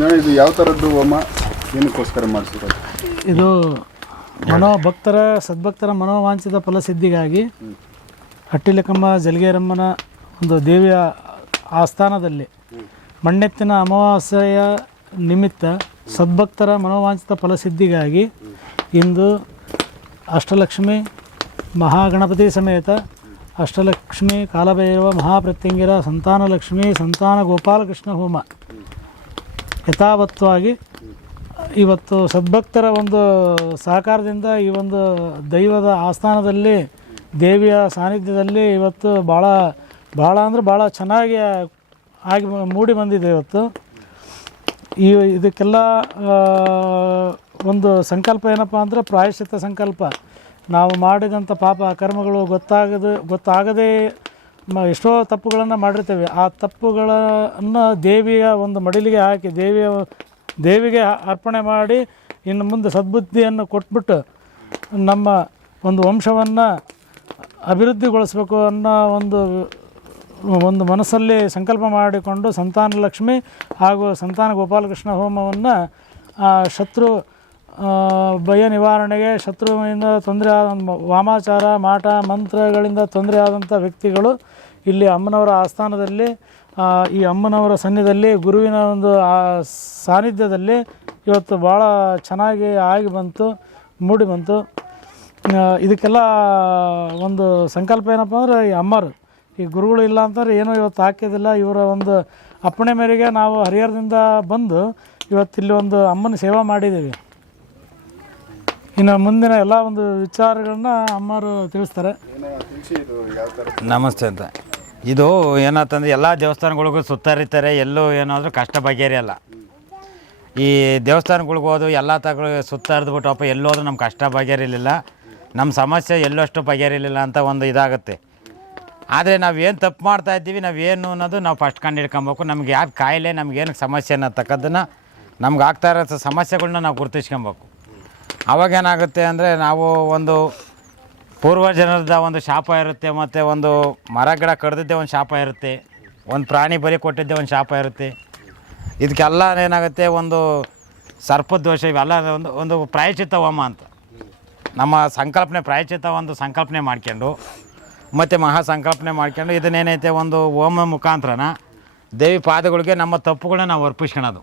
ಯಾವ ಥರದ್ದು ಹೋಮ? ಏನಕ್ಕೋಸ್ಕರ ಮಾಡಿಸಿರೋದು? ಇದು ಮನೋಭಕ್ತರ ಸದ್ಭಕ್ತರ ಮನೋವಾಂಚಿತ ಫಲಸಿದ್ಧಿಗಾಗಿ ಹಟ್ಟಿಲಕಮ್ಮ ಜಲಗೇರಮ್ಮನ ಒಂದು ದೇವಿಯ ಆಸ್ಥಾನದಲ್ಲಿ ಮಣ್ಣೆತ್ತಿನ ಅಮಾವಾಸ್ಯೆಯ ನಿಮಿತ್ತ ಸದ್ಭಕ್ತರ ಮನೋವಾಂಚಿತ ಫಲಸಿದ್ಧಿಗಾಗಿ ಇಂದು ಅಷ್ಟಲಕ್ಷ್ಮಿ ಮಹಾಗಣಪತಿ ಸಮೇತ ಅಷ್ಟಲಕ್ಷ್ಮಿ ಕಾಲಭೈರವ ಮಹಾಪ್ರತ್ಯಂಗಿರ ಸಂತಾನಲಕ್ಷ್ಮಿ ಸಂತಾನ ಗೋಪಾಲಕೃಷ್ಣ ಹೋಮ. ಯಥಾವತ್ವಾಗಿ ಇವತ್ತು ಸದ್ಭಕ್ತರ ಒಂದು ಸಹಕಾರದಿಂದ ಈ ಒಂದು ದೈವದ ಆಸ್ಥಾನದಲ್ಲಿ, ದೇವಿಯ ಸಾನ್ನಿಧ್ಯದಲ್ಲಿ ಇವತ್ತು ಭಾಳ ಭಾಳ ಅಂದ್ರೆ ಭಾಳ ಚೆನ್ನಾಗಿ ಆಗಿ ಮೂಡಿ ಬಂದಿದೆ ಇವತ್ತು. ಈ ಇದಕ್ಕೆಲ್ಲ ಒಂದು ಸಂಕಲ್ಪ ಏನಪ್ಪ ಅಂದರೆ ಪ್ರಾಯಶ್ಚಿತ ಸಂಕಲ್ಪ. ನಾವು ಮಾಡಿದಂಥ ಪಾಪ ಕರ್ಮಗಳು ಗೊತ್ತಾಗದೆ, ಗೊತ್ತಾಗದೇ ಮ ಎಷ್ಟೋ ತಪ್ಪುಗಳನ್ನು ಮಾಡಿರ್ತೇವೆ. ಆ ತಪ್ಪುಗಳನ್ನು ದೇವಿಯ ಒಂದು ಮಡಿಲಿಗೆ ಹಾಕಿ, ದೇವಿಯ ದೇವಿಗೆ ಅರ್ಪಣೆ ಮಾಡಿ, ಇನ್ನು ಮುಂದೆ ಸದ್ಬುದ್ಧಿಯನ್ನು ಕೊಟ್ಬಿಟ್ಟು ನಮ್ಮ ಒಂದು ವಂಶವನ್ನು ಅಭಿವೃದ್ಧಿಗೊಳಿಸಬೇಕು ಅನ್ನೋ ಒಂದು ಒಂದು ಮನಸ್ಸಲ್ಲಿ ಸಂಕಲ್ಪ ಮಾಡಿಕೊಂಡು ಸಂತಾನ ಲಕ್ಷ್ಮಿ ಹಾಗೂ ಸಂತಾನ ಗೋಪಾಲಕೃಷ್ಣ ಹೋಮವನ್ನು ಶತ್ರು ಭಯ ನಿವಾರಣೆಗೆ ಶತ್ರುವಿನಿಂದ ತೊಂದರೆ ಆದ ವಾಮಾಚಾರ, ಮಾಟ, ಮಂತ್ರಗಳಿಂದ ತೊಂದರೆ ಆದಂಥ ವ್ಯಕ್ತಿಗಳು ಇಲ್ಲಿ ಅಮ್ಮನವರ ಆಸ್ಥಾನದಲ್ಲಿ ಈ ಅಮ್ಮನವರ ಸನ್ನಿಧಿಯಲ್ಲಿ, ಗುರುವಿನ ಒಂದು ಸಾನ್ನಿಧ್ಯದಲ್ಲಿ ಇವತ್ತು ಭಾಳ ಚೆನ್ನಾಗಿ ಆಗಿ ಬಂತು, ಮೂಡಿ ಬಂತು. ಇದಕ್ಕೆಲ್ಲ ಒಂದು ಸಂಕಲ್ಪ ಏನಪ್ಪ ಅಂದರೆ, ಈ ಅಮ್ಮರು, ಈ ಗುರುಗಳು ಇಲ್ಲ ಅಂತಂದ್ರೆ ಏನೂ ಇವತ್ತು ಹಾಕಿದ್ದಿಲ್ಲ. ಇವರ ಒಂದು ಅಪ್ಪಣೆ ಮೇರೆಗೆ ನಾವು ಹರಿಹರದಿಂದ ಬಂದು ಇವತ್ತು ಇಲ್ಲಿ ಒಂದು ಅಮ್ಮನ ಸೇವಾ ಮಾಡಿದ್ದೀವಿ. ಇನ್ನು ಮುಂದಿನ ಎಲ್ಲ ಒಂದು ವಿಚಾರಗಳನ್ನ ಅಮ್ಮರು ತಿಳಿಸ್ತಾರೆ. ಏನೋ ನಮಸ್ತೆ ಅಂತ. ಇದು ಏನಾತಂದ್ರೆ ಎಲ್ಲ ದೇವಸ್ಥಾನಗಳಿಗೂ ಸುತ್ತರಿತಾರೆ, ಎಲ್ಲೂ ಏನಾದರೂ ಕಷ್ಟ ಬಗೆಹರಿಯಲ್ಲ. ಈ ದೇವಸ್ಥಾನಗಳಿಗೆ ಹೋದು ಎಲ್ಲ ತಗಳು ಸುತ್ತರಿದ್ಬಿಟ್ಟು ಅಪ್ಪ ಎಲ್ಲೋದ್ರೂ ನಮ್ಮ ಕಷ್ಟ ಬಗೆಹರಿಲಿಲ್ಲ. ನಮ್ಮ ಸಮಸ್ಯೆ ಎಲ್ಲಷ್ಟು ಬಗೆಹರಿಲಿಲ್ಲ ಅಂತ ಒಂದು ಇದಾಗುತ್ತೆ. ಆದರೆ ನಾವು ಏನು ತಪ್ಪು ಮಾಡ್ತಾ ಇದ್ದೀವಿ, ನಾವೇನು ಅನ್ನೋದು ನಾವು ಫಸ್ಟ್ ಕಂಡು ಹಿಡ್ಕೊಬೇಕು. ನಮ್ಗೆ ಯಾಕೆ ಕಾಯಿಲೆ ನಮ್ಗೇನು ಸಮಸ್ಯೆ ಅನ್ನತಕ್ಕದ್ದನ್ನು ನಮ್ಗೆ ಆಗ್ತಾ ಇರೋ ಸಮಸ್ಯೆಗಳನ್ನ ನಾವು ಗುರುತಿಸ್ಕೊಬೇಕು. ಅವಾಗ ಏನಾಗುತ್ತೆ ಅಂದರೆ ನಾವು ಒಂದು ಪೂರ್ವಜನರದ ಒಂದು ಶಾಪ ಇರುತ್ತೆ, ಮತ್ತು ಒಂದು ಮರ, ಗಿಡ ಕಡ್ದಿದ್ದೆ ಒಂದು ಶಾಪ ಇರುತ್ತೆ, ಒಂದು ಪ್ರಾಣಿ ಬಲಿ ಕೊಟ್ಟಿದ್ದೆ ಒಂದು ಶಾಪ ಇರುತ್ತೆ. ಇದಕ್ಕೆಲ್ಲ ಏನಾಗುತ್ತೆ, ಒಂದು ಸರ್ಪದೋಷ ಇವೆಲ್ಲ ಒಂದು ಒಂದು ಪ್ರಾಯಚಿತ ಹೋಮ ಅಂತ. ನಮ್ಮ ಸಂಕಲ್ಪನೆ ಪ್ರಾಯಚಿತ ಒಂದು ಸಂಕಲ್ಪನೆ ಮಾಡ್ಕೊಂಡು, ಮತ್ತು ಮಹಾ ಸಂಕಲ್ಪನೆ ಮಾಡ್ಕೊಂಡು ಇದನ್ನೇನೈತೆ, ಒಂದು ಹೋಮ ಮುಖಾಂತರನ ದೇವಿ ಪಾದಗಳಿಗೆ ನಮ್ಮ ತಪ್ಪುಗಳನ್ನ ನಾವು ಅರ್ಪಿಸ್ಕೊಳೋದು.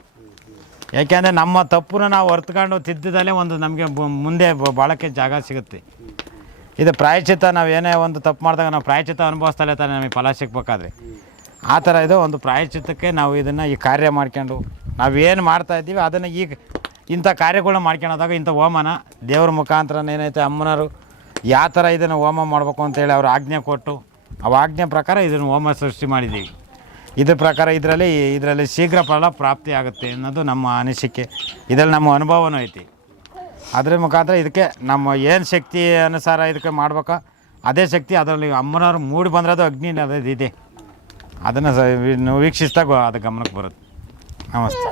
ಯಾಕೆಂದರೆ ನಮ್ಮ ತಪ್ಪನ್ನ ನಾವು ಅರ್ತ್ಕೊಂಡು ತಿದ್ದಿದಲ್ಲೇ ಒಂದು ನಮಗೆ ಮುಂದೆ ಬಾಳಕ್ಕೆ ಜಾಗ ಸಿಗುತ್ತೆ. ಇದು ಪ್ರಾಯಶ್ಚಿತ ನಾವು ಏನೇ ಒಂದು ತಪ್ಪು ಮಾಡಿದಾಗ ನಾವು ಪ್ರಾಯಶ್ಚಿತ ಅನುಭವಿಸ್ತಲೇ ತಾನೆ ನಮಗೆ ಫಲ ಸಿಗ್ಬೇಕಾದ್ರೆ. ಆ ಥರ ಇದು ಒಂದು ಪ್ರಾಯಶ್ಚಿತ್ತಕ್ಕೆ ನಾವು ಇದನ್ನು ಈ ಕಾರ್ಯ ಮಾಡ್ಕೊಂಡು ನಾವೇನು ಮಾಡ್ತಾ ಇದ್ದೀವಿ ಅದನ್ನು ಈಗ ಇಂಥ ಕಾರ್ಯಗಳನ್ನ ಮಾಡ್ಕೊಳೋದಾಗ ಇಂಥ ಹೋಮನ ದೇವ್ರ ಮುಖಾಂತರ ಏನೈತೆ ಅಮ್ಮನವರು ಯಾವ ಥರ ಇದನ್ನು ಹೋಮ ಮಾಡಬೇಕು ಅಂತೇಳಿ ಅವ್ರು ಆಜ್ಞೆ ಕೊಟ್ಟು, ಆ ಆಜ್ಞೆ ಪ್ರಕಾರ ಇದನ್ನು ಹೋಮ ಸೃಷ್ಟಿ ಮಾಡಿದ್ದೀವಿ. ಇದ್ರ ಪ್ರಕಾರ ಇದರಲ್ಲಿ ಇದರಲ್ಲಿ ಶೀಘ್ರ ಫಲ ಪ್ರಾಪ್ತಿ ಆಗುತ್ತೆ ಅನ್ನೋದು ನಮ್ಮ ಅನಿಸಿಕೆ. ಇದರಲ್ಲಿ ನಮ್ಮ ಅನುಭವನೂ ಐತಿ. ಅದ್ರ ಮುಖಾಂತರ ಇದಕ್ಕೆ ನಮ್ಮ ಏನು ಶಕ್ತಿ ಅನುಸಾರ ಇದಕ್ಕೆ ಮಾಡ್ಬೇಕಾ, ಅದೇ ಶಕ್ತಿ ಅದರಲ್ಲಿ ಅಮ್ಮನವ್ರು ಮೂಡಿ ಬಂದಿರೋದು ಅಗ್ನಿ ಅನ್ನೋದು ಇದೆ. ಅದನ್ನು ವೀಕ್ಷಿಸಿದಾಗ ಅದು ಗಮನಕ್ಕೆ ಬರುತ್ತೆ. ನಮಸ್ತೆ.